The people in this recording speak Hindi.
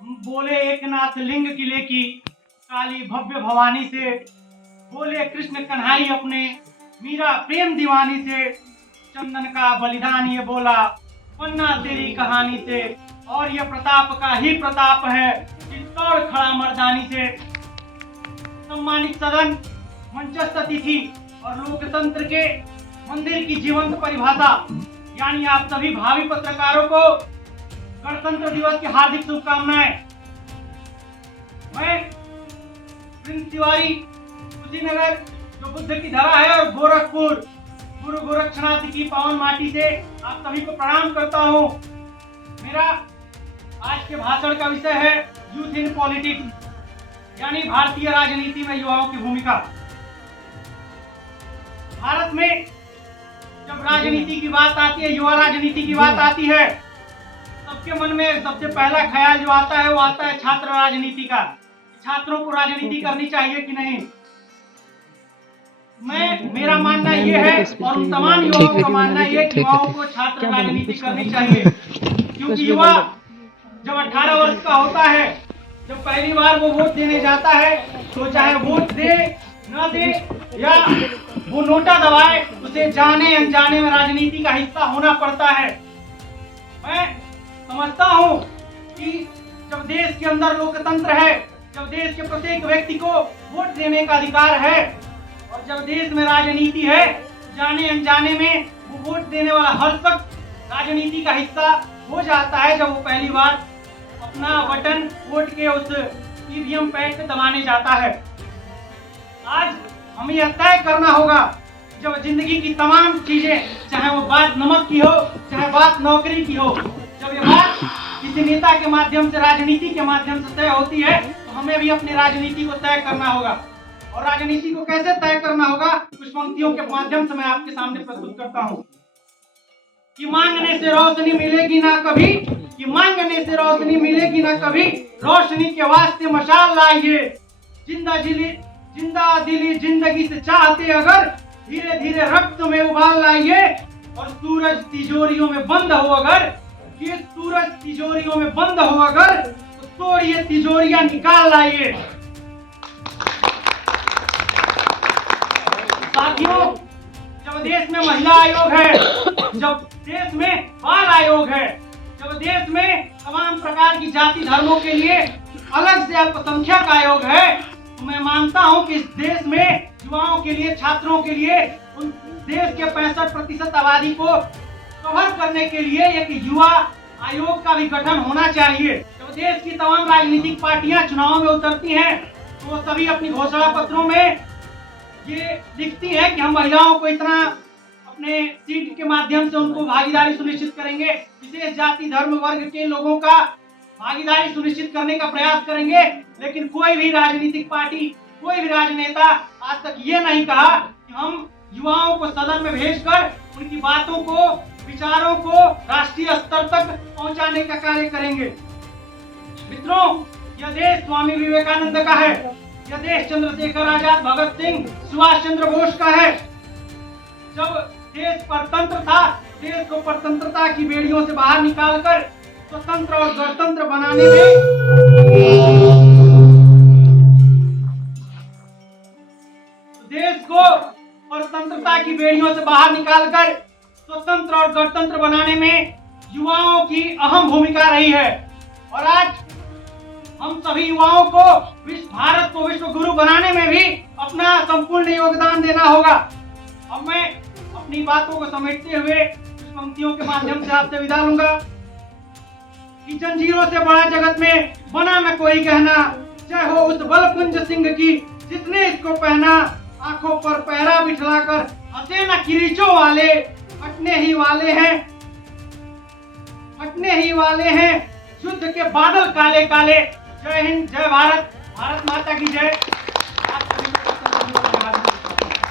बोले एकनाथ लिंग किले की काली भव्य भवानी से, बोले कृष्ण कन्हाई अपने मीरा प्रेम दीवानी से, चंदन का बलिदान ये बोला पन्ना तेरी कहानी से, और ये प्रताप का ही प्रताप है कि तोड़ खड़ा मर्दानी से। सम्मानित सदन, मंचस्थ अतिथि और लोकतंत्र के मंदिर की जीवंत परिभाषा, यानी आप सभी भावी पत्रकारों को गणतंत्र दिवस की हार्दिक शुभकामनाएं। मैं प्रिंस तिवारी, कुशीनगर जो बुद्ध की धरा है, और गोरखपुर गुरु गोरक्षनाथ की पावन माटी से आप सभी को प्रणाम करता हूं। मेरा आज के भाषण का विषय है यूथ इन पॉलिटिक्स, यानी भारतीय राजनीति में युवाओं की भूमिका। भारत में जब राजनीति की बात आती है, युवा राजनीति की बात आती है, सबके मन में सबसे पहला ख्याल जो आता है वो आता है छात्र राजनीति का। छात्रों को राजनीति करनी चाहिए कि नहीं। मेरा मानना ये है और उन तमाम युवाओं का मानना ये कि युवाओं को छात्र राजनीति करनी चाहिए, क्योंकि युवा जब 18 वर्ष का होता है, जब पहली बार वो वोट देने जाता है, तो चाहे वोट दे न दे या वो नोटा दबाए, उसे जाने अनजाने में राजनीति का हिस्सा होना पड़ता है। मैं समझता हूँ कि जब देश के अंदर लोकतंत्र है, जब देश के प्रत्येक व्यक्ति को वोट देने का अधिकार है, और जब देश में राजनीति है, जाने अनजाने में वो वोट देने वाला हर शख्स राजनीति का हिस्सा हो जाता है, जब वो पहली बार अपना बटन वोट के उस ईवीएम पैड पे दबाने जाता है। आज हमें यह तय करना होगा, जब जिंदगी की तमाम चीजें, चाहे वो बात नमक की हो, चाहे बात नौकरी की हो, जब ये बात किसी नेता के माध्यम से, राजनीति के माध्यम से तय होती है, तो हमें भी अपनी राजनीति को तय करना होगा। और राजनीति को कैसे तय करना होगा, कुछ पंक्तियों के माध्यम से मैं आपके सामने प्रस्तुत करता हूँ। कि मांगने से रोशनी मिलेगी ना कभी, कि मांगने से रोशनी मिलेगी ना कभी, रोशनी के वास्ते मशाल लाइए। जिंदा दिली जिंदगी से चाहते अगर, धीरे धीरे रक्त में उबाल लाइए। और सूरज तिजोरियों में बंद हो अगर, ये सूरज तिजोरियों में बंद हो अगर, तो तोड़िए तिजोरियां निकाल लाइए। साथियों, जब देश में महिला आयोग है, जब देश में बाल आयोग है, जब देश में तमाम प्रकार की जाति धर्मों के लिए अलग से अल्पसंख्यक आयोग है, तो मैं मानता हूं कि इस देश में युवाओं के लिए, छात्रों के लिए, उन देश के 65% आबादी को कवर करने के लिए एक युवा आयोग का भी गठन होना चाहिए। जब देश की तमाम राजनीतिक पार्टियां चुनाव में उतरती हैं, तो वो सभी अपनी घोषणा पत्रों में ये लिखती है कि हम महिलाओं को इतना अपने सीट के माध्यम से उनको भागीदारी सुनिश्चित करेंगे, विशेष जाति धर्म वर्ग के लोगों का भागीदारी सुनिश्चित करने का प्रयास करेंगे। लेकिन कोई भी राजनीतिक पार्टी, कोई भी राजनेता आज तक ये नहीं कहा कि हम युवाओं को सदन में भेजकर उनकी बातों को, विचारों को राष्ट्रीय स्तर तक पहुंचाने का कार्य करेंगे। मित्रों, यह देश स्वामी विवेकानंद का है, यह देश चंद्रशेखर आजाद, भगत सिंह, सुभाष चंद्र बोस का है। जब देश परतंत्र था, देश को परतंत्रता की बेड़ियों से बाहर निकालकर स्वतंत्र और गणतंत्र बनाने में देश को परतंत्रता की बेड़ियों से बाहर निकालकर स्वतंत्र और गणतंत्र बनाने में युवाओं की अहम भूमिका रही है। और आज हम सभी युवाओं को भारत को विश्व गुरु बनाने में भी अपना संपूर्ण योगदान देना होगा। अब मैं अपनी बातों को समेटते हुए कुछ पंक्तियों के माध्यम से आपसे विदा लूंगा। कि जंजीरों से बड़ा जगत में बना न कोई गहना, जय हो उस बलकुंज सिंह की जिसने इसको पहना। आंखों पर पहरा बिठलाकर हंसे न किरीचों वाले, फटने ही वाले हैं, फटने ही वाले हैं युद्ध के बादल काले काले। जय हिंद, जय भारत, भारत माता की जय।